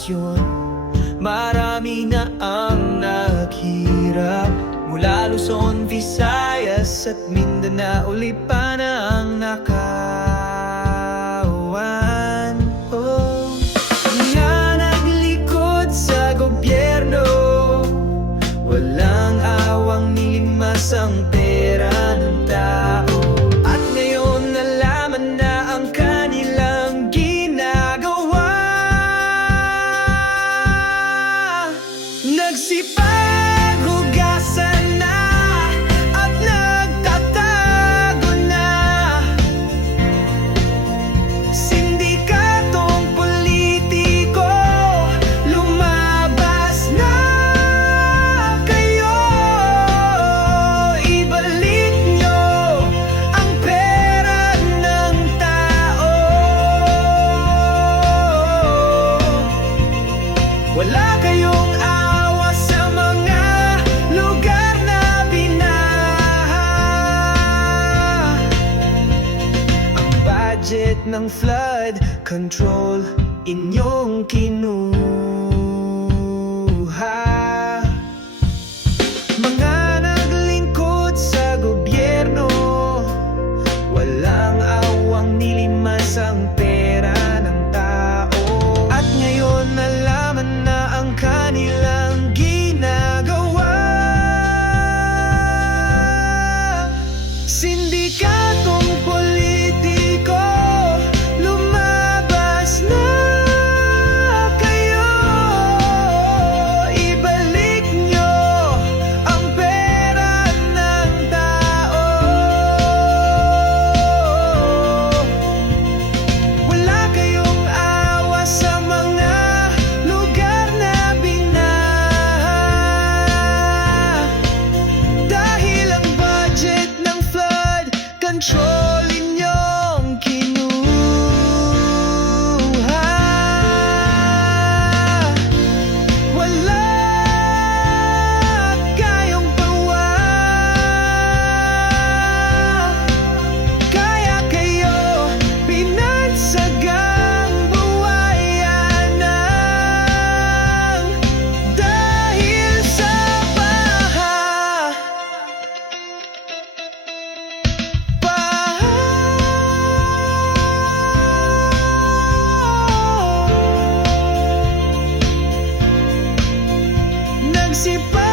sitwasyon. Marami na ang naghirap mula Luzon, Visayas at Mindanao, lipa na ang nakawan. Mga naglikod sa gobyerno, walang awang nilimas ang pera ng tao. At ngayon nalaman na ang kanilang ginagawa. Nagsipaghugasan na at nagtatago na. Sindikatong politiko, lumabas na kayo. Ibalik nyo ang pera ng tao. Wala kayong awa sa mga lugar na binaha. Ang budget ng flood control inyong kinuha. Mga naglingkod sa gobyerno, walang awang nilimas ang pera ng tao. At ngayon nalaman na ang kanilang ginagawa. Sindikatong politiko, lumabas na kayo. Ibalik nyo ang pera ng tao. Wala kayong awa sa mga lugar na binaha. Dahil ang budget ng flood control inyong kinuha. Wala kayong pawa, kaya kayo pinagsagang buhayanan. Dahil sa baha, nagsipag